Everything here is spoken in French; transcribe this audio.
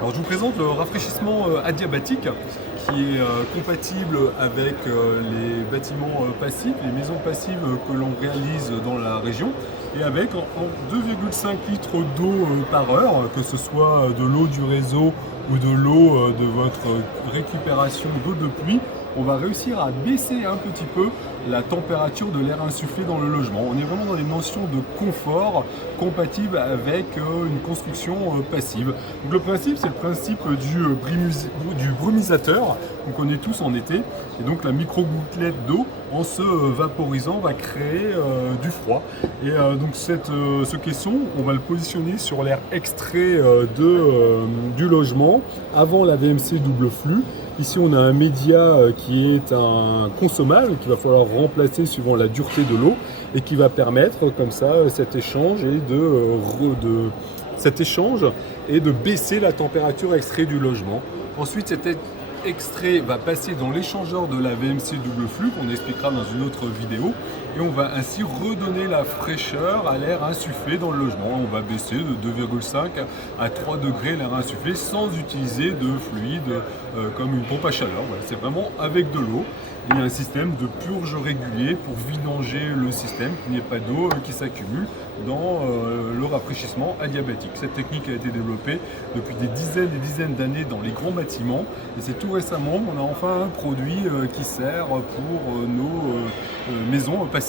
Alors je vous présente le rafraîchissement adiabatique qui est compatible avec les bâtiments passifs, les maisons passives que l'on réalise dans la région et avec en 2,5 litres d'eau par heure, que ce soit de l'eau du réseau ou de l'eau de votre récupération d'eau de pluie, on va réussir à baisser un petit peu la température de l'air insufflé dans le logement. On est vraiment dans les notions de confort compatibles avec une construction passive. Donc le principe, c'est le principe du brumisateur qu'on connaît tous en été. Et donc la micro-gouttelette d'eau, en se vaporisant, va créer du froid. Et donc ce caisson, on va le positionner sur l'air extrait du logement avant la VMC double flux. Ici, on a un média qui est un consommable qu'il va falloir remplacer suivant la dureté de l'eau et qui va permettre comme ça cet échange et de baisser la température extrait du logement. Ensuite, cet extrait va passer dans l'échangeur de la VMC double flux qu'on expliquera dans une autre vidéo et on va ainsi redonner la fraîcheur à l'air insufflé dans le logement. On va baisser de 2,5 à 3 degrés l'air insufflé sans utiliser de fluide comme une pompe à chaleur. Voilà, c'est vraiment avec de l'eau. Il y a un système de purge régulier pour vidanger le système, qu'il n'y ait pas d'eau qui s'accumule dans le rafraîchissement adiabatique. Cette technique a été développée depuis des dizaines et dizaines d'années dans les grands bâtiments et c'est tout récemment qu'on a enfin un produit qui sert pour nos maisons passives.